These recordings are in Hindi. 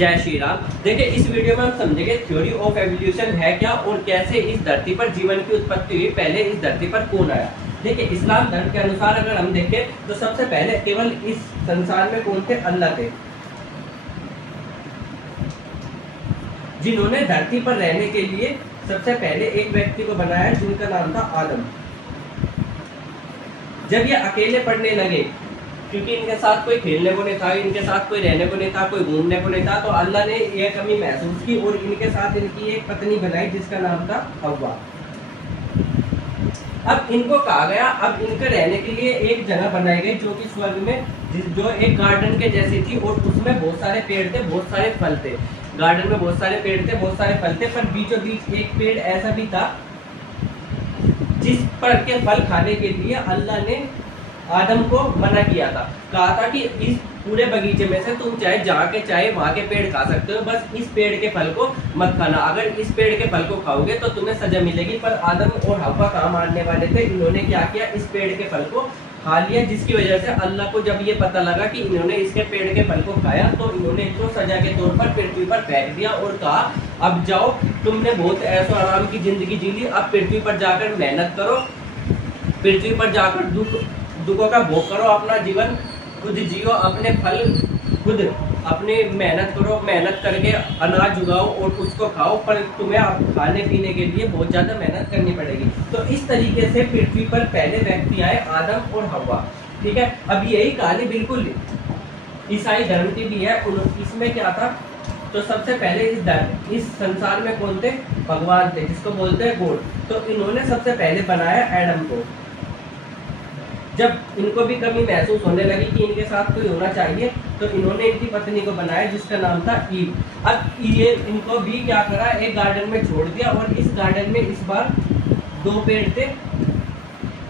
जय श्री राम। देखिए इस वीडियो में हम समझेंगे थ्योरी ऑफ एवोल्यूशन है क्या और कैसे इस धरती पर जीवन की उत्पत्ति हुई, पहले इस धरती पर कौन आया। देखिए इस्लाम धर्म के अनुसार अगर हम देखें तो सबसे पहले केवल इस संसार में कौन थे? अल्लाह थे, जिन्होंने धरती पर रहने के लिए सबसे पहले एक व्यक्ति को बनाया जिनका नाम था आदम। जब ये अकेले पढ़ने लगे, क्योंकि इनके साथ कोई खेलने को नहीं था, इनके साथ कोई रहने को नहीं था, कोई घूमने को नहीं था, तो अल्लाह ने यह कमी महसूस की और इनके साथ इनकी एक पत्नी बनाई जिसका नाम था हव्वा। अब इनको कहा गया, अब इनके रहने के लिए एक जगह बनाई गई जो कि स्वर्ग में, जो एक गार्डन के जैसी थी और उसमें बहुत सारे पेड़ थे, बहुत सारे फल थे। गार्डन में बहुत सारे पेड़ थे, बहुत सारे फल थे, पर बीचों बीच एक पेड़ ऐसा भी था जिस पर के फल खाने के लिए अल्लाह ने आदम को मना किया था। कहा था कि इस पूरे बगीचे में से तुम चाहे जाके चाहे वहां के पेड़ खा सकते हो, बस इस पेड़ के फल को मत खाना। अगर इस पेड़ के फल को खाओगे तो तुम्हें सजा मिलेगी। पर आदम और हव्वा कहाँ मानने वाले थे, इन्होंने क्या किया, इस पेड़ के फल को खा लिया, जिसकी वजह से अल्लाह को जब ये पता लगा कि इन्होंने इसके पेड़ के फल को खाया तो इन्होंने इनको सजा के तौर पर पृथ्वी पर फेंक दिया और कहा अब जाओ, तुमने बहुत ऐशो आराम की जिंदगी जी ली, अब पृथ्वी पर जाकर मेहनत करो, पृथ्वी पर जाकर दुखों का भोग करो, अपना जीवन खुद जियो, अपने फल खुद अपने मेहनत करो, मेहनत करके अनाज उगाओ और उसको खाओ, पर तुम्हें अब खाने पीने के लिए बहुत ज़्यादा मेहनत करनी पड़ेगी। तो इस तरीके से पृथ्वी पर पहले व्यक्ति आए, आदम और हव्वा। ठीक है, अब यही कहानी बिल्कुल ईसाई धर्म की भी है। इसमें क्या था, तो सबसे पहले इस संसार में कौन थे? भगवान थे, जिसको बोलते हैं गॉड। तो इन्होंने सबसे पहले बनाया एडम को। जब इनको भी कमी महसूस होने लगी कि इनके साथ कोई होना चाहिए, तो इन्होंने इनकी पत्नी को बनाया जिसका नाम था ईव। अब ये इनको भी क्या करा, एक गार्डन में छोड़ दिया और इस गार्डन में इस बार दो पेड़ थे,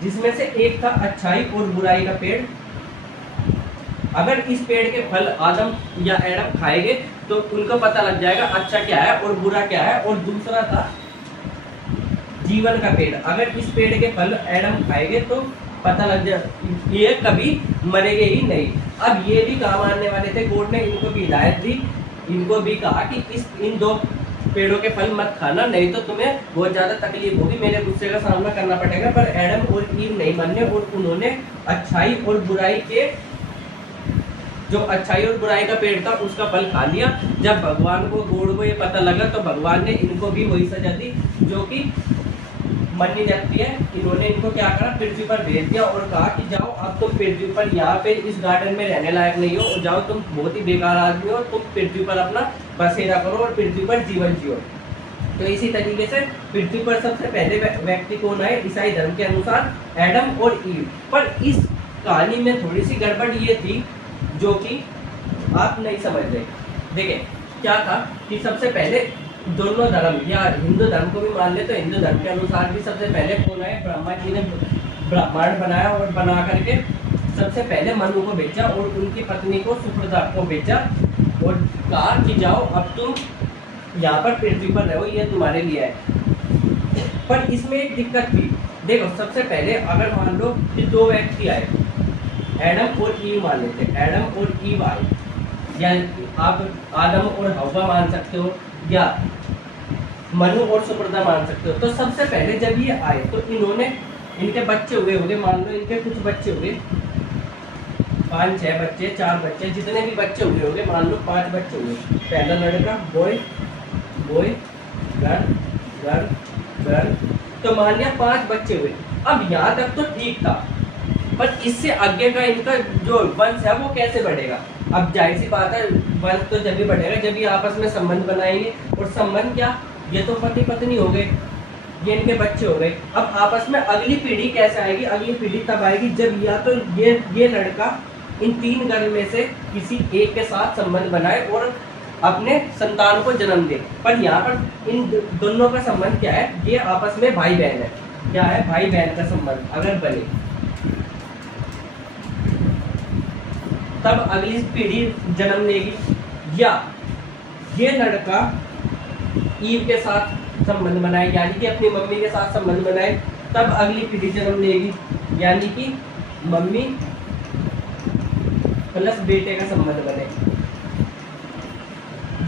जिसमें से एक था अच्छाई और बुराई का पेड़। अगर इस पेड़ के फल आदम या एडम खाएंगे तो उनको पता लग जाएगा अच्छा क्या है और बुरा क्या है। और दूसरा था जीवन का पेड़। अगर इस पेड़ के फल एडम खाएंगे तो पता लग जाए ये कभी मरेंगे ही नहीं। अब ये भी कहा मानने वाले थे, गॉड ने इनको भी हिदायत दी, इनको भी कहा कि इन दो पेड़ों के फल मत खाना, नहीं तो तुम्हें बहुत ज़्यादा तकलीफ होगी, मेरे गुस्से का सामना करना पड़ेगा। पर एडम और ईव नहीं माने और उन्होंने अच्छाई और बुराई के, जो अच्छाई और बुराई का पेड़ था उसका फल खा लिया। जब भगवान को, गॉड को ये पता लगा तो भगवान ने इनको भी वही सजा दी जो कि मनी जाती है। इन्होंने इनको क्या करा, पृथ्वी पर भेज दिया और कहा कि जाओ, अब तुम पृथ्वी पर यहाँ पे इस गार्डन में रहने लायक नहीं हो, और जाओ, तुम बहुत ही बेकार आदमी हो, तुम पृथ्वी पर अपना बसेरा करो और पृथ्वी पर जीवन जियो। तो इसी तरीके से पृथ्वी पर सबसे पहले व्यक्ति कौन आए ईसाई धर्म के अनुसार? एडम और ईव। पर इस कहानी में थोड़ी सी गड़बड़ ये थी जो कि आप नहीं समझ रहे। देखिए क्या था कि सबसे पहले दोनों धर्म, या हिंदू धर्म को भी मान ले तो हिंदू धर्म के अनुसार भी सबसे पहले कौन आए? ब्रह्मा जी ने ब्रह्मांड बनाया और बना करके सबसे पहले मनु को भेजा और उनकी पत्नी को सुप्रदा को भेजा और कहा कि जाओ, अब तुम यहाँ पर पृथ्वी पर रहो, ये तुम्हारे लिए है। पर इसमें एक दिक्कत थी। देखो सबसे पहले अगर मान लो कि दो व्यक्ति आए, एडम और ईव मान लेते, एडम और ईव आए, या आप आदम और हव्वा मान सकते हो या मनु और सुप्रदा मान सकते हो। तो सबसे पहले जब ये आए तो इन्होंने, इनके बच्चे हुए होंगे, मान लो इनके कुछ बच्चे हुए, 5-6 बच्चे, 4 बच्चे, जितने भी बच्चे हुए होंगे, मान लो 5 बच्चे हुए। पहला लड़का boy boy girl girl girl, तो मान लिया 5 बच्चे हुए। अब यहाँ तक तो ठीक था, पर इससे आगे का इनका जो वंश है वो कैसे बढ़ेगा? अब जाहिर सी बात है, वंश तो जब भी बढ़ेगा जब ये आपस में संबंध बनाएंगे। और संबंध क्या, ये तो पति पत्नी हो गए, ये इनके बच्चे हो गए। अब आपस में अगली पीढ़ी कैसे आएगी? अगली पीढ़ी तब आएगी जब या तो ये लड़का इन 3 गर्ल में से किसी एक के साथ संबंध बनाए और अपने संतान को जन्म दे। पर यहाँ पर इन दोनों का संबंध क्या है? ये आपस में भाई बहन है। क्या है? भाई बहन का संबंध अगर बने तब अगली पीढ़ी जन्म लेगी। या ये लड़का ईव के साथ संबंध बनाए, यानी कि अपनी मम्मी के साथ संबंध बनाए, तब अगली पीढ़ी जन्म लेगी, यानी कि मम्मी प्लस बेटे का संबंध बने।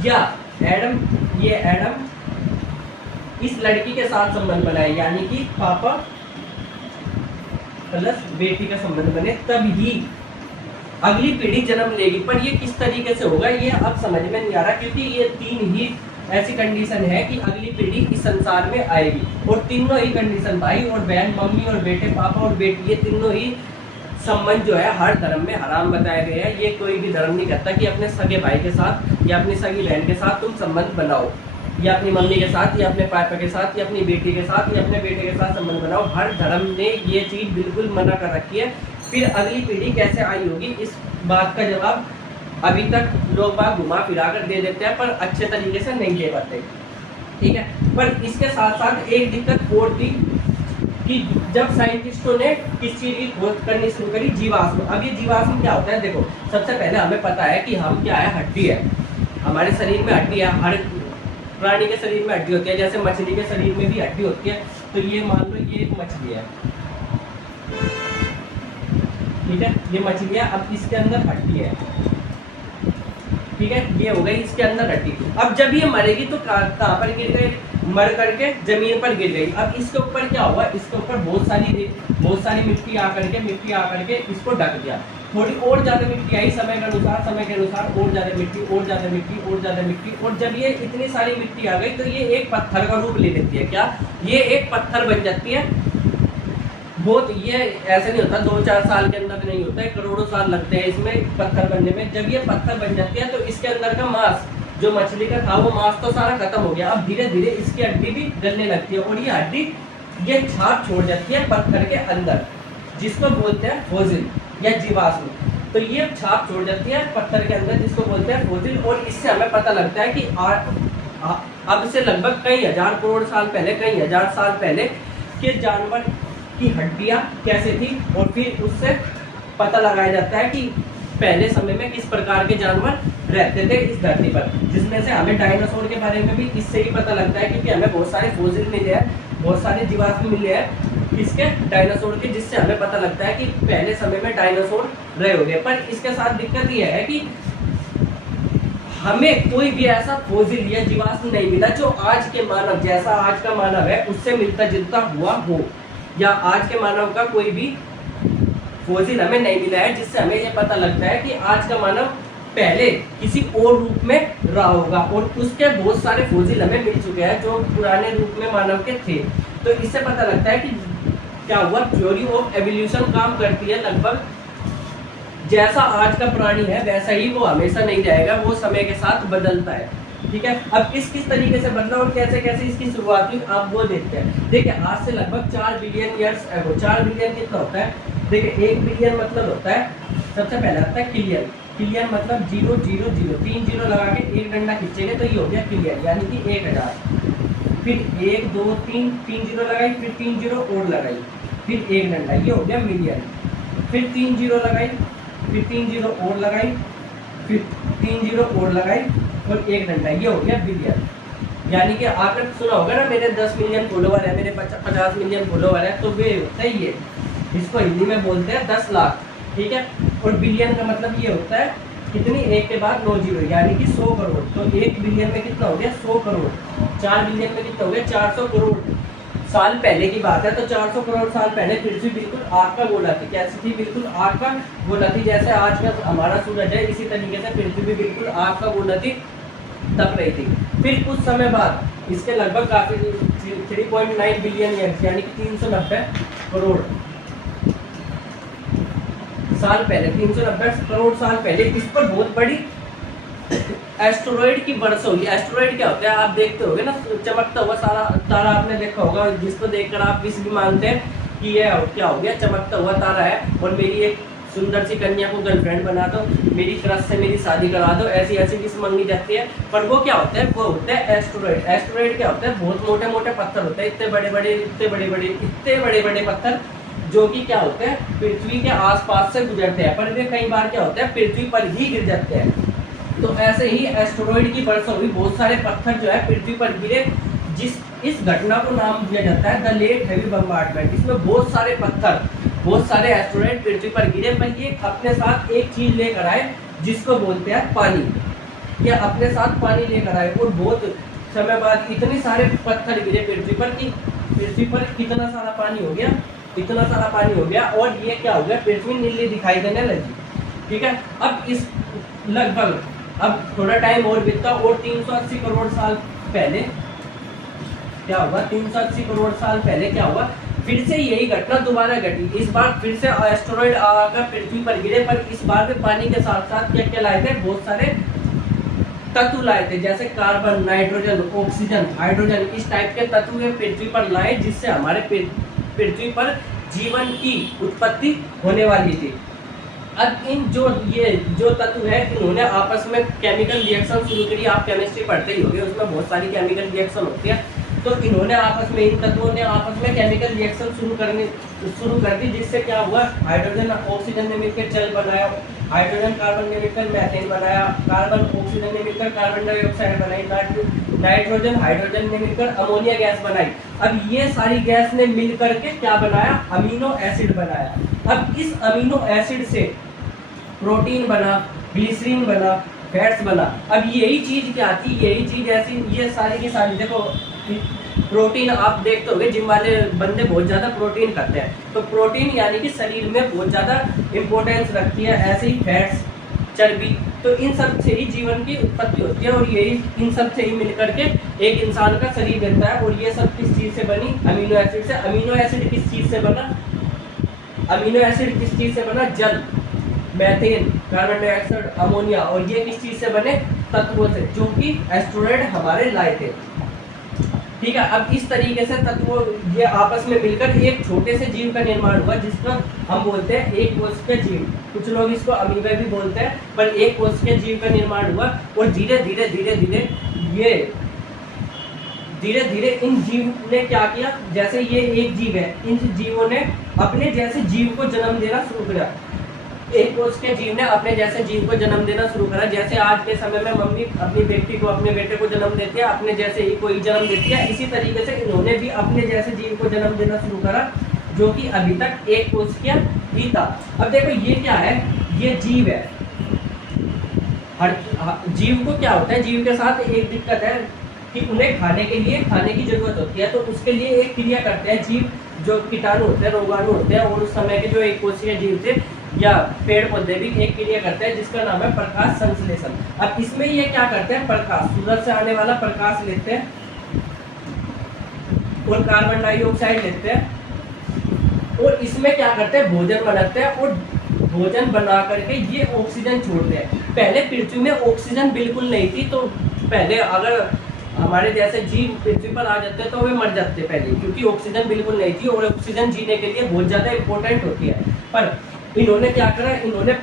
या एडम, ये एडम इस लड़की के साथ संबंध बनाए, यानी कि पापा प्लस बेटी का संबंध बने, तब ही अगली पीढ़ी जन्म लेगी। पर ये किस तरीके से होगा ये अब समझ में नहीं आ रहा, क्योंकि ये तीन ही ऐसी कंडीशन है कि अगली पीढ़ी इस संसार में आएगी, और तीनों ही कंडीशन, भाई और बहन, मम्मी और बेटे, पापा और बेटी, ये तीनों ही संबंध जो है हर धर्म में हराम बताया गया है। ये कोई भी धर्म नहीं कहता कि अपने सगे भाई के साथ या अपनी सगी बहन के साथ तुम संबंध बनाओ, या अपनी मम्मी के साथ या अपने पापा के साथ या अपनी बेटी के साथ या अपने बेटे के साथ संबंध बनाओ। हर धर्म ने ये चीज़ बिल्कुल मना कर रखी है। फिर अगली पीढ़ी कैसे आई होगी, इस बात का जवाब अभी तक लोग बाग घुमा फिरा कर दे देते हैं, पर अच्छे तरीके से नहीं दे पाते, ठीक है। पर इसके साथ साथ एक दिक्कत और थी कि जब साइंटिस्टों ने किस चीज़ की खोज करनी शुरू करी, जीवाश्म। अब ये जीवाश्म क्या होता है, देखो सबसे पहले हमें पता है कि हम क्या है, हड्डी है, हमारे शरीर में हड्डी है, हर प्राणी के शरीर में हड्डी होती है, जैसे मछली के शरीर में भी हड्डी होती है। तो ये मान लो ये एक मछली है, ठीक है, ये मछली है, अब इसके अंदर हड्डी है, ठीक है, ये हो गई इसके अंदर हड्डी। अब जब ये मरेगी तो कहाँ पर गिर गई, मर करके जमीन पर गिर गई। अब इसके ऊपर क्या हुआ, इसके ऊपर बहुत सारी मिट्टी आकर के इसको ढक दिया। थोड़ी और ज्यादा मिट्टी आई समय के अनुसार और ज्यादा मिट्टी, और जब ये इतनी सारी मिट्टी आ गई तो ये एक पत्थर का रूप ले लेती है। क्या ये एक पत्थर बन जाती है। बहुत ये ऐसे नहीं होता 2-4 साल के अंदर नहीं होता है, करोड़ों साल लगते हैं इसमें पत्थर बनने में। जब ये पत्थर बन जाती है तो इसके अंदर का मांस जो मछली का था वो मांस तो सारा खत्म हो गया। अब धीरे धीरे इसकी हड्डी भी गलने लगती है, और ये हड्डी ये छाप छोड़ जाती है पत्थर के अंदर, जिसको बोलते हैं फोसिल या जीवाश्म। तो ये छाप छोड़ जाती है पत्थर के अंदर, जिसको बोलते हैं फोसिल। और इससे हमें पता लगता है कि अब से लगभग कई हजार करोड़ साल पहले, कई हजार साल पहले के जानवर की हड्डियां कैसे थी, और फिर उससे पता लगाया जाता है कि पहले समय में किस प्रकार के जानवर रहते थे इस धरती पर। जिसमें से हमें डायनासोर के बारे में भी इससे ही पता लगता है, क्योंकि हमें बहुत सारे फोसिल मिले हैं, बहुत सारे जीवाश्म मिले हैं इसके डायनासोर के, जिससे हमें पता लगता है कि पहले समय में डायनासोर रहे होंगे। पर इसके साथ दिक्कत यह है कि हमें कोई भी ऐसा फोसिल या जीवाश्म नहीं मिला जो आज के मानव जैसा आज का मानव है उससे मिलता जुलता हुआ हो, या आज के मानव का कोई भी फोसिल हमें नहीं मिला है जिससे हमें यह पता लगता है कि आज का मानव पहले किसी और रूप में रहा होगा। और उसके बहुत सारे फोसिल हमें मिल चुके हैं जो पुराने रूप में मानव के थे। तो इससे पता लगता है कि क्या हुआ, थ्योरी ऑफ एवोल्यूशन काम करती है। लगभग जैसा आज का प्राणी है वैसा ही वो हमेशा नहीं रहेगा, वो समय के साथ बदलता है, ठीक है। अब किस तरीके से बदला और कैसे कैसे इसकी शुरुआत हुई आप वो देखते हैं। देखिए आज से लगभग 4 बिलियन ईयर्स एगो, 4 बिलियन कितना होता है, देखिए 1 बिलियन मतलब होता है, सबसे पहले आता है किलियन। किलियन मतलब 0 0 0, 3 0 लगा के एक डंडा खींचेंगे तो ये हो गया किलियन, यानी कि 1000। फिर 1 2 3 3 0 लगाई, फिर 3 0 और लगाई, फिर एक डंडा, ये हो गया मिलियन। फिर 3 0 लगाई, फिर 3 0 और लगाई, फिर 3 0 और लगाई और एक डंडा, ये हो गया बिलियन। यानी कि आपने सुना होगा ना मेरे 10 मिलियन फॉलोवर है, मेरे 50 मिलियन फॉलोवर है, तो वे होता है ये, इसको हिंदी में बोलते हैं 10 लाख, ठीक है। और बिलियन का मतलब ये होता है कितनी, एक के बाद 9 जीरो, यानी कि 100 करोड़। तो 1 बिलियन में कितना हो गया, 100 करोड़। 4 बिलियन में कितना हो गया, 400 करोड़ साल पहले की बात है। तो 400 करोड़ साल पहले पृथ्वी बिल्कुल आग का गोला थी। कैसी थी, बिल्कुल आग का गोला थी। जैसे आज का हमारा सूरज है इसी तरीके से पृथ्वी भी बिल्कुल आग का गोला थी, तप रही थी। फिर कुछ समय बाद इसके लगभग काफी 3.9 बिलियन ईयर्स यानी कि 390 करोड़ साल पहले, 390 करोड़ साल पहले इस पर बहुत बड़ी एस्टेरॉइड की वर्षा हुई। एस्टेरॉइड क्या होता है आप देखते होगे ना, चमकता हुआ सारा तारा आपने देखा होगा, जिसको देखकर आप विश भी मानते हैं कि ये क्या हो गया, चमकता हुआ तारा है और मेरी एक सुंदर सी कन्या को गर्लफ्रेंड बना दो, मेरी क्रश से मेरी शादी करा दो, ऐसी ऐसी विश मांगी जाती है। पर वो क्या होता है, वो होता है एस्टेरॉइड। एस्टेरॉइड क्या होता है, बहुत मोटे मोटे पत्थर होते हैं, इतने बड़े बड़े पत्थर जो कि क्या होते हैं पृथ्वी के आसपास से गुजरते हैं, पर वे कई बार क्या होते हैं पृथ्वी पर ही गिर जाते हैं। तो ऐसे ही एस्टेरॉइड की वर्षा हुई, बहुत सारे पत्थर जो है पृथ्वी पर गिरे, इस घटना को नाम दिया जाता है द लेट हेवी बम्बार्डमेंट। इसमें बहुत सारे पत्थर, बहुत सारे एस्टेरॉइड पृथ्वी पर गिरे, पर ये अपने साथ एक चीज लेकर आए जिसको बोलते हैं पानी। ये अपने साथ पानी लेकर आए और बहुत समय बाद इतने सारे पत्थर गिरे पृथ्वी पर कि पृथ्वी पर कितना सारा पानी हो गया, इतना सारा पानी हो गया और ये क्या हो गया, पृथ्वी नीली दिखाई देने लगी। ठीक है, अब इस लगभग अब थोड़ा टाइम और बीता और 380 करोड़ साल पहले क्या हुआ, 380 करोड़ साल पहले क्या हुआ, फिर से यही घटना दोबारा घटी। इस बार फिर से एस्टेरॉइड आकर पृथ्वी पर गिरे, पर इस बार में पानी के साथ साथ क्या क्या लाए थे, बहुत सारे तत्व लाए थे, जैसे कार्बन, नाइट्रोजन, ऑक्सीजन, हाइड्रोजन, इस टाइप के तत्व पृथ्वी पर लाए, जिससे हमारे पृथ्वी पर जीवन की उत्पत्ति होने वाली थी। अब इन जो तत्व है, इन्होंने आपस में केमिकल रिएक्शन शुरू करी। आप केमिस्ट्री पढ़ते ही होंगे, उसमें बहुत सारी केमिकल रिएक्शन होती है। तो इन्होंने आपस में, इन तत्वों ने आपस में केमिकल रिएक्शन शुरू कर दी, जिससे क्या हुआ, हाइड्रोजन ऑक्सीजन ने मिलकर जल बनाया, हाइड्रोजन कार्बन ने मिलकर मीथेन बनाया, कार्बन ऑक्सीजन ने मिलकर कार्बन डाइऑक्साइड बनाई, नाइट्रोजन हाइड्रोजन ने मिलकर अमोनिया गैस बनाई। अब ये सारी गैस ने मिलकर के क्या बनाया, अमीनो एसिड बनाया। अब इस अमीनो एसिड से प्रोटीन बना, ग्लिसरीन बना, फैट्स बना। अब यही चीज क्या थी, यही चीज ऐसी, ये सारी की सारी देखो, प्रोटीन आप देखते होंगे जिम वाले बंदे बहुत ज्यादा प्रोटीन खाते हैं, तो प्रोटीन यानी कि शरीर में बहुत ज्यादा इंपॉर्टेंस रखती है। ऐसे ही फैट्स, चर्बी, तो इन सब से ही जीवन की उत्पत्ति होती है और यही इन सब से ही मिलकर के एक इंसान का शरीर बनता है। और ये सब किस चीज से बनी, अमीनो एसिड से। अमीनो एसिड किस चीज से बना, अमीनो एसिड किस चीज से बना, जल, मीथेन, कार्बन डाइऑक्साइड, अमोनिया। और ये किस चीज से बने, तत्वों से, जो कि एस्टेरॉइड हमारे लाए थे। ठीक है, अब इस तरीके से तत्वों ये आपस में मिलकर एक छोटे से जीव का निर्माण हुआ, जिसको हम बोलते हैं एक कोशिकीय जीव। कुछ लोग इसको अमीबा भी बोलते हैं, पर एक कोशिकीय जीव का निर्माण हुआ। और धीरे धीरे धीरे धीरे इन जीव ने क्या किया, जैसे ये एक जीव है, इन जीवों ने अपने जैसे जीव को जन्म देना शुरू किया। एक कोशिकीय जीव ने अपने जैसे जीव को जन्म देना शुरू करा। जैसे आज के समय में मम्मी अपनी बेटी को, अपने बेटे को जन्म देती है, अपने जैसे ही कोई जन्म देती है, इसी तरीके से इन्होंने भी अपने जैसे जीव को जन्म देना शुरू करा, जो कि अभी तक एक कोशिकीय ही था। अब देखो ये क्या है, ये जीव है। हर जीव को क्या होता है, जीव के साथ एक दिक्कत है कि उन्हें खाने के लिए खाने की जरूरत होती है, तो उसके लिए एक क्रिया करते हैं जीव, जो कीटाणु होते हैं, रोगाणु होते हैं। और उस समय के जो एक कोशिकीय जीव थे या पेड़ पौधे भी एक क्रिया करते हैं, जिसका नाम है प्रकाश संश्लेषण। अब इसमें ये क्या करते हैं, प्रकाश, सूरज से आने वाला प्रकाश लेते हैं और कार्बन डाइऑक्साइड लेते हैं और इसमें क्या करते हैं, भोजन बनाते हैं। और भोजन बना करके ये ऑक्सीजन छोड़ते हैं। पहले पृथ्वी में ऑक्सीजन बिल्कुल नहीं थी, तो पहले अगर हमारे जैसे जीव पृथ्वी पर आ जाते तो वे मर जाते पहले, क्योंकि ऑक्सीजन बिल्कुल नहीं थी और ऑक्सीजन जीने के लिए बहुत ज़्यादा इंपॉर्टेंट होती है। पर इन्होंने क्या करा, इन्होंने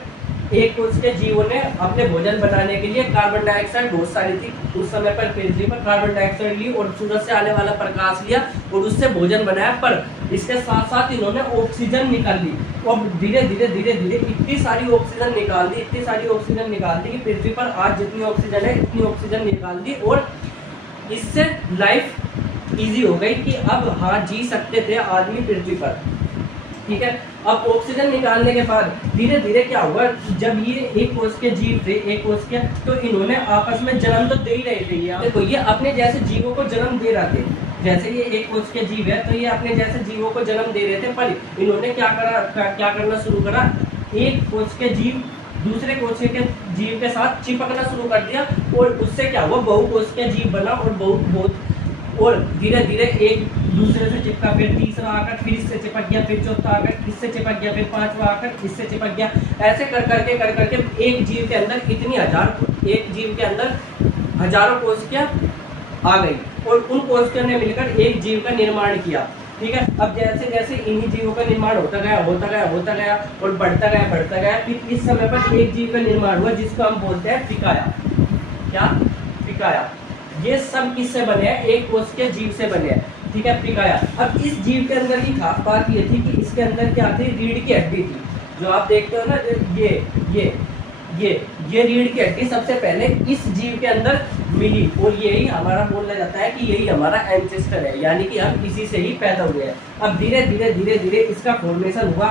एक कोशिकीय जीवों ने अपने भोजन बनाने के लिए, कार्बन डाइऑक्साइड बहुत सारी थी उस समय पर पृथ्वी पर, कार्बन डाइऑक्साइड ली और सूरज से आने वाला प्रकाश लिया और उससे भोजन बनाया। पर इसके साथ साथ इन्होंने ऑक्सीजन निकाल ली और धीरे धीरे धीरे धीरे इतनी सारी ऑक्सीजन निकाल दी, इतनी सारी ऑक्सीजन निकाल दी कि पृथ्वी पर आज जितनी ऑक्सीजन है इतनी ऑक्सीजन निकाल दी। और इससे लाइफ इजी हो गई कि अब हाँ जी सकते थे आदमी पृथ्वी पर। ठीक है, अब ऑक्सीजन निकालने के बाद धीरे धीरे क्या हुआ, जब ये एक कोशिकीय जीव थे, एक कोशिकीय, तो इन्होंने आपस में जन्म तो दे ही रहे थे। ये देखो, ये अपने जैसे जीवों को जन्म दे रहे थे। जैसे ये एक कोशिकीय जीव है, तो ये अपने जैसे जीवों को जन्म दे रहे थे। पर इन्होंने क्या करना शुरू करा, एक कोशिकीय जीव दूसरे कोशिकीय जीव के साथ चिपकना शुरू कर दिया और उससे क्या हुआ, बहुकोशिकीय जीव बना और बहुत और धीरे धीरे एक दूसरे से चिपका, फिर तीसरा आकर फिर इससे चिपक गया, फिर चौथा आकर इससे चिपक गया, फिर पांचवा आकर इससे चिपक गया। ऐसे कर करके एक जीव के अंदर एक जीव के अंदर हजारों कोशिकाएं आ गई और उन कोशिकाओं ने मिलकर एक जीव का निर्माण किया। ठीक है, अब जैसे जैसे इन्हीं जीवों का निर्माण होता गया और बढ़ता गया, फिर इस समय पर एक जीव का निर्माण हुआ, जिसको हम बोलते हैं पिकाया। क्या, पिकाया। ये सब किससे बने हैं, एक कोशिकीय जीव से बने हैं। ठीक है, पिकाया। अब इस जीव के अंदर की खास बात ये थी कि इसके अंदर क्या थी, रीढ़ की हड्डी थी। जो आप देखते हो ना, ये रीढ़ की हड्डी सबसे पहले इस जीव के अंदर मिली और यही हमारा बोला जाता है कि यही हमारा एंसेस्टर है, यानी कि हम इसी से ही पैदा हुए हैं। अब धीरे धीरे इसका फॉर्मेशन हुआ।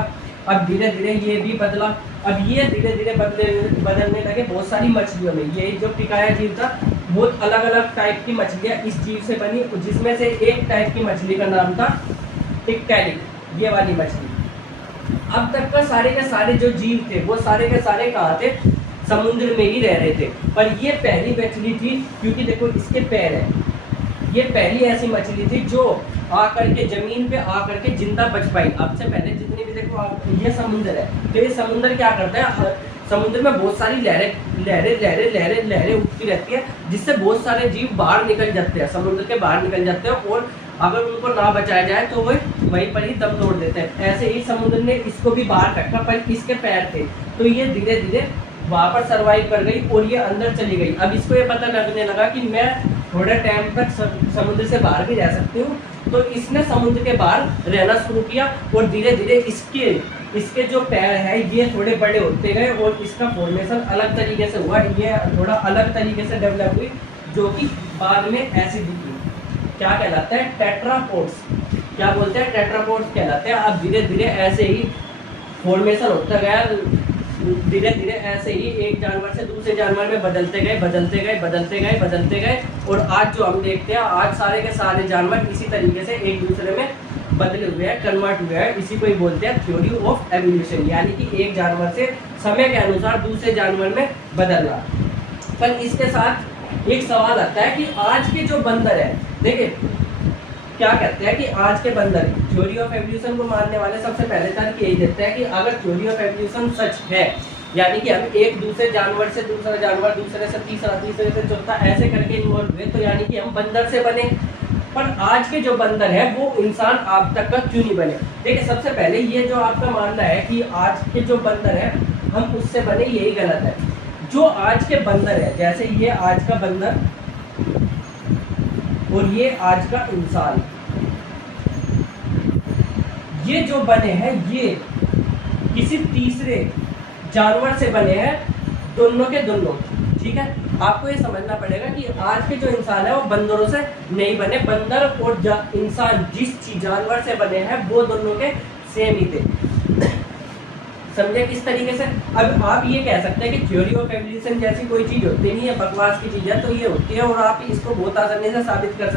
अब धीरे धीरे ये भी बदला। अब ये धीरे धीरे बदलने लगे बहुत सारी मछलियों में। ये जो पिकाया जीव था बहुत अलग अलग टाइप की मछलियाँ इस जीव से बनी, जिसमें से एक टाइप की मछली का नाम था टिक्टैलिक, ये वाली मछली। अब तक का सारे के सारे जो जीव थे वो सारे के सारे कहाँ थे, समुद्र में ही रह रहे थे। पर ये पहली मछली थी, क्योंकि देखो इसके पैर है, ये पहली ऐसी मछली थी जो आकर के जमीन पे आकर के जिंदा बच पाई। अब से पहले जितनी भी देखो ये समुद्र है, तो ये समुद्र क्या करता है, समुद्र में बहुत सारी लहरें लहरें लहरें लहरें लहरें उठती रहती है, जिससे बहुत सारे जीव बाहर निकल जाते हैं, समुद्र के बाहर निकल जाते हैं, और अगर उनको ना बचाया जाए तो वो वहीं पर ही दम तोड़ देते हैं। ऐसे ही समुद्र ने इसको भी बाहर फेंका, पर इसके पैर थे तो ये धीरे धीरे वहां पर सरवाइव कर गई और ये अंदर चली गई। अब इसको ये पता लगने लगा कि मैं थोड़े टाइम तक समुद्र से बाहर भी रह सकती हूँ, तो इसने समुद्र के बाहर रहना शुरू किया और धीरे धीरे इसके जो पैर है ये थोड़े बड़े होते गए और इसका फॉर्मेशन अलग तरीके से हुआ, ये थोड़ा अलग तरीके से डेवलप हुई, जो कि बाद में ऐसी दिखी। क्या कहलाता है, टेट्रापोड्स। क्या बोलते हैं, टेट्रापोड्स कहलाते हैं। अब धीरे धीरे ऐसे ही फॉर्मेशन होता गया, धीरे धीरे ऐसे ही एक जानवर से दूसरे जानवर में बदलते गए बदलते गए बदलते गए बदलते गए, और आज जो हम देखते हैं, आज सारे के सारे जानवर इसी तरीके से एक दूसरे में बदले हुए हैं, कन्वर्ट हुए हैं। इसी को ही बोलते हैं थ्योरी ऑफ एवोल्यूशन, यानी कि एक जानवर से समय के अनुसार दूसरे जानवर में बदलना। पर इसके साथ एक सवाल आता है कि आज के जो बंदर है, देखिए क्या कहते हैं कि आज के बंदर थ्योरी ऑफ एवोल्यूशन को मानने वाले सबसे पहले तर्क यही देते हैं कि अगर थ्योरी ऑफ एवोल्यूशन सच है, यानी कि हम एक दूसरे जानवर से दूसरा जानवर, दूसरे से तीसरा, तीसरे से चौथा ऐसे करके इन्वॉल्व हुए, तो यानी कि हम बंदर से बने। पर आज के जो बंदर है वो इंसान आप तक का क्यों नहीं बने। देखिए सबसे पहले ये जो आपका मानना है कि आज के जो बंदर है हम उससे बने, यही गलत है। जो आज के बंदर है, जैसे ये आज का बंदर और ये आज का इंसान, ये जो बने हैं ये किसी तीसरे जानवर से बने हैं, दोनों के दोनों। ठीक है, आपको ये समझना पड़ेगा कि आज के जो इंसान है वो बंदरों से नहीं बने। बंदर और इंसान जिस जानवर से बने हैं वो दोनों के सेम ही थे। समझे किस तरीके से। अब आप ये कह सकते हैं कि थ्योरी ऑफ एवोल्यूशन जैसी कोई चीज होती नहीं है, बकवास की चीज है, तो ये होती है, और आप इसको बहुत आसानी से साबित कर सकते हैं।